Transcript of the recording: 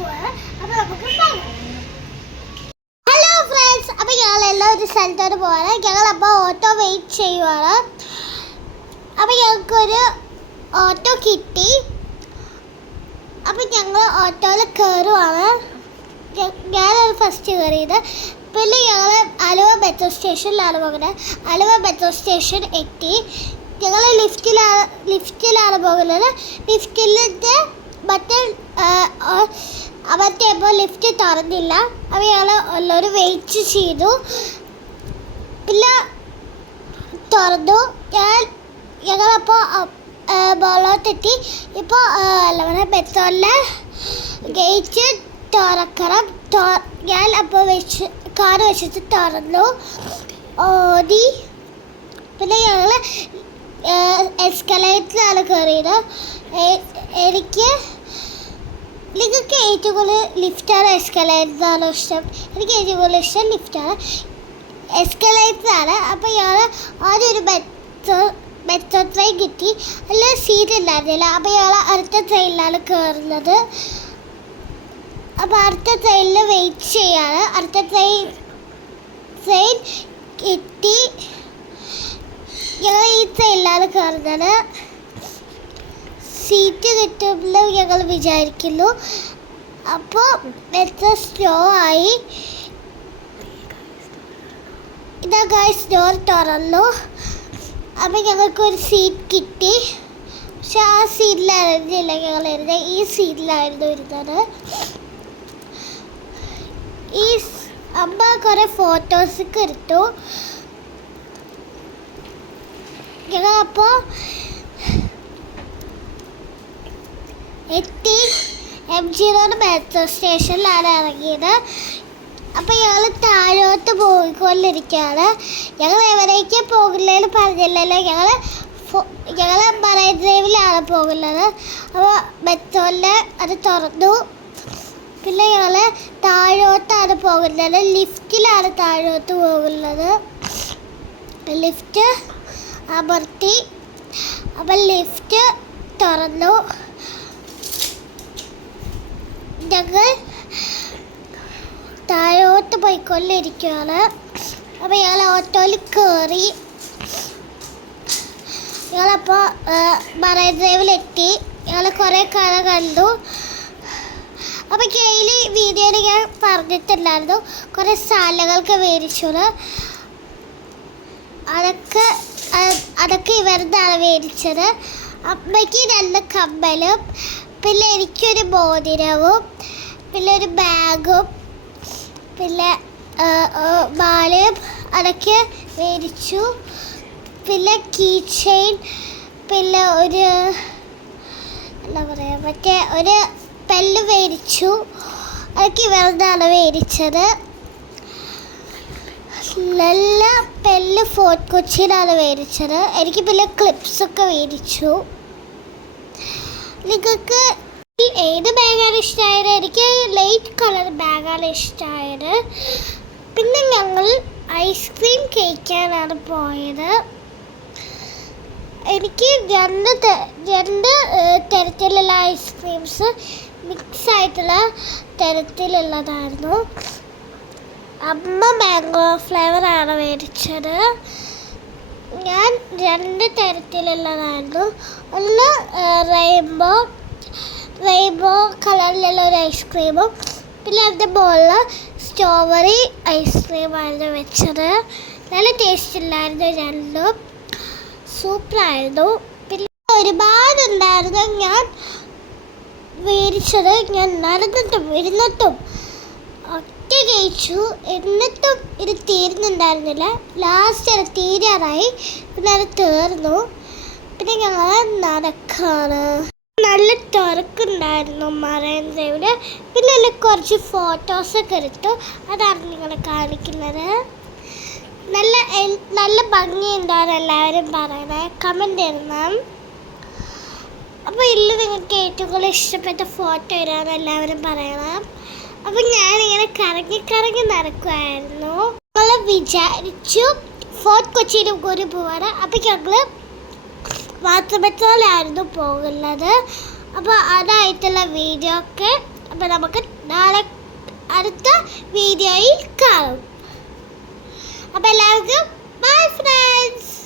പോവാണ്. അപ്പോൾ നമുക്ക് ഹലോ ഫ്രണ്ട്സ്, അപ്പോൾ ഞങ്ങളെല്ലാം ഒരു സ്ഥലത്തോട്ട് പോവാണ്. ഞങ്ങളപ്പോൾ ഓട്ടോ വെയിറ്റ് ചെയ്യുവാണ്. അപ്പോൾ ഞങ്ങൾക്കൊരു ഓട്ടോ കിട്ടി. അപ്പോൾ ഞങ്ങൾ ഓട്ടോയിൽ കയറുവാണ്. ഞാനാണ് ഫസ്റ്റ് കയറിയത്. പിന്നെ ഞങ്ങൾ ആലുവ മെട്രോ സ്റ്റേഷനിലാണ് പോകുന്നത്. ആലുവ മെട്രോ സ്റ്റേഷൻ എത്തി. ഞങ്ങൾ ലിഫ്റ്റിലാണ് പോകുന്നത്. ലിഫ്റ്റിൻ്റെ ബട്ടൺ അമർത്തിയപ്പോൾ ലിഫ്റ്റ് തുറന്നില്ല. അപ്പോൾ ഞങ്ങൾ എല്ലാവരും വെയിറ്റ് ചെയ്തു. പിന്നെ തുറന്നു. ഞങ്ങളപ്പോൾ ബോളോട്ടെത്തി. ഇപ്പോൾ മെട്രോയിലെ ഗേറ്റ് തുറക്കണം. ഞാൻ അപ്പോൾ കാർ വെച്ചിട്ട് തുറന്നു ഓടി. പിന്നെ ഞങ്ങൾ എസ്കലേറ്ററിലാണ് കയറിയത്. നിങ്ങൾക്ക് ഏറ്റവും കൂടുതൽ ലിഫ്റ്റാണ് എസ്കലേറ്ററാണോ ഇഷ്ടം? എനിക്ക് ഏറ്റവും കൂടുതൽ ഇഷ്ടം ലിഫ്റ്റാണ്. എസ്കലേറ്ററാണ്. അപ്പോൾ ഞങ്ങൾ ആദ്യം ഒരു മെട്രോ ട്രെയിൻ കിട്ടി. അതിൽ സീറ്റ് ഉണ്ടായിരുന്നില്ല. അപ്പോൾ ഞങ്ങൾ അടുത്ത ട്രെയിനിലാണ് കയറുന്നത്. അപ്പോൾ അടുത്ത ട്രെയിനിൽ വെയിറ്റ് ചെയ്യാണ്. അടുത്ത ട്രെയിൻ കിട്ടി. ഞങ്ങൾ ഈ ട്രെയിനിലാണ് കയറുന്നത്. സീറ്റ് കിട്ടുമെന്ന് ഞങ്ങൾ വിചാരിക്കുന്നു. അപ്പോൾ മെട്രോ സ്ലോ ആയി. ഇതാ ഗൈസ്, ഡോർ തുറന്നു. അപ്പോൾ ഞങ്ങൾക്കൊരു സീറ്റ് കിട്ടി. പക്ഷെ ആ സീറ്റിലായിരുന്നില്ല ഞങ്ങൾ ഇരുന്നത്. ഈ സീറ്റിലായിരുന്നു ഇരുന്നത്. ഈ അമ്മ കുറേ ഫോട്ടോസൊക്കെ എടുത്തു. ഞങ്ങളപ്പോൾ എത്തി. MG റോഡ് മെട്രോ സ്റ്റേഷനിലാണ് ഇറങ്ങിയത്. അപ്പോൾ ഞങ്ങൾ താഴോട്ട് പോയിക്കൊണ്ടിരിക്കുകയാണ്. ഞങ്ങൾ എവിടേക്ക് പോകുന്നതെന്ന് പറഞ്ഞില്ലല്ലോ. ഞങ്ങൾ മറൈൻ ഡ്രൈവിലാണ് പോകുന്നത്. അപ്പോൾ മെട്രോയിലെ അത് തുറന്നു. പിന്നെ ഞങ്ങൾ താഴോട്ടാണ് പോകുന്നത്. ലിഫ്റ്റിലാണ് താഴോട്ട് പോകുന്നത്. ലിഫ്റ്റ് അമർത്തി. അപ്പം ലിഫ്റ്റ് തുറന്നു. ഞങ്ങൾ താഴോട്ട് പോയിക്കൊണ്ടിരിക്കുകയാണ്. അപ്പോൾ ഞങ്ങൾ ഓട്ടോയിൽ കയറി. ഞങ്ങളപ്പോൾ മറൈൻ ഡ്രൈവിലെത്തി. ഞങ്ങൾ കുറേ കട കണ്ടു. അപ്പോൾ കയ്യിൽ വീഡിയോയിൽ ഞാൻ പറഞ്ഞിട്ടുണ്ടായിരുന്നു കുറേ സാധനങ്ങൾക്ക് മേടിച്ചത്. അതൊക്കെ ഇവരുന്നാണ് മേടിച്ചത്. അമ്മയ്ക്ക് 2 കമ്മലും, പിന്നെ എനിക്കൊരു മോതിരവും, പിന്നെ ഒരു ബാഗും, പിന്നെ മാലയും അതൊക്കെ മേടിച്ചു. പിന്നെ കീ ചെയിൻ, പിന്നെ ഒരു എന്താ പറയുക ഒരു പെല്ല് മേടിച്ചു. അതൊക്കെ ഇവരുന്നാണ് മേടിച്ചത്. നല്ല പെല്ല് ഫോർട്ട് കൊച്ചിയിലാണ് മേടിച്ചത്. എനിക്ക് പിന്നെ ക്ലിപ്സൊക്കെ മേടിച്ചു. നിങ്ങൾക്ക് ഏത് ബാഗാണ് ഇഷ്ടമായത്? എനിക്ക് ലൈറ്റ് കളർ ബാഗാണ് ഇഷ്ടമായത്. പിന്നെ ഞങ്ങൾ ഐസ്ക്രീം കഴിക്കാനാണ് പോയത്. എനിക്ക് രണ്ട് തരത്തിലുള്ള ഐസ്ക്രീംസ് മിക്സ് ആയിട്ടുള്ള തരത്തിലുള്ളതായിരുന്നു. അമ്മ മാംഗോ ഫ്ലേവറാണ് മേടിച്ചത്. ഞാൻ 2 തരത്തിലുള്ളതായിരുന്നു. ഒന്ന് റെയിൻബോ കളറിലുള്ള ഒരു ഐസ്ക്രീമും, പിന്നെ അതിൻ്റെ മുകളിൽ സ്ട്രോബെറി ഐസ്ക്രീമായിരുന്നു വെച്ചത്. നല്ല ടേസ്റ്റ് ഉണ്ടായിരുന്നു. രണ്ടും സൂപ്പറായിരുന്നു. പിന്നെ ഒരുപാടുണ്ടായിരുന്നു. ഞാൻ മേടിച്ചത് ഞാൻ നടന്നിട്ടും ഇരുന്നിട്ടും ഒറ്റ കഴിച്ചു. എന്നിട്ടും ഇത് തീരുന്നുണ്ടായിരുന്നില്ല. ലാസ്റ്റ് അത് തീരാറായി. പിന്നെ അത് തീർന്നു. പിന്നെ ഞങ്ങൾ നടക്കാണ്. നല്ല തിരക്കുണ്ടായിരുന്നു മറൈൻ ഡ്രൈവിൽ. പിന്നെ കുറച്ച് ഫോട്ടോസൊക്കെ എടുത്തു. അതാണ് നിങ്ങളെ കാണിക്കുന്നത്. നല്ല ഭംഗിയുണ്ടായിരുന്നു എല്ലാവരും പറയണേ. കമൻറ്റ് ചെയ്യണം. അപ്പോൾ നിങ്ങൾക്ക് ഏറ്റവും കൂടുതൽ ഇഷ്ടപ്പെട്ട ഫോട്ടോ ഇടാന്ന് എല്ലാവരും പറയണം. അപ്പം ഞാനിങ്ങനെ കറങ്ങി നടക്കുമായിരുന്നു. ഞങ്ങൾ വിചാരിച്ചു ഫോർട്ട് കൊച്ചിയിലും കൂടി പോവാണ്. അപ്പം ഞങ്ങൾ വാട്ടർ മെട്രോയിലായിരുന്നു പോകുന്നത്. അപ്പോൾ അതായിട്ടുള്ള വീഡിയോ ഒക്കെ അപ്പം നമുക്ക് നാളെ അടുത്ത വീഡിയോയിൽ കാണും. അപ്പം എല്ലാവർക്കും ബൈ ഫ്രണ്ട്സ്.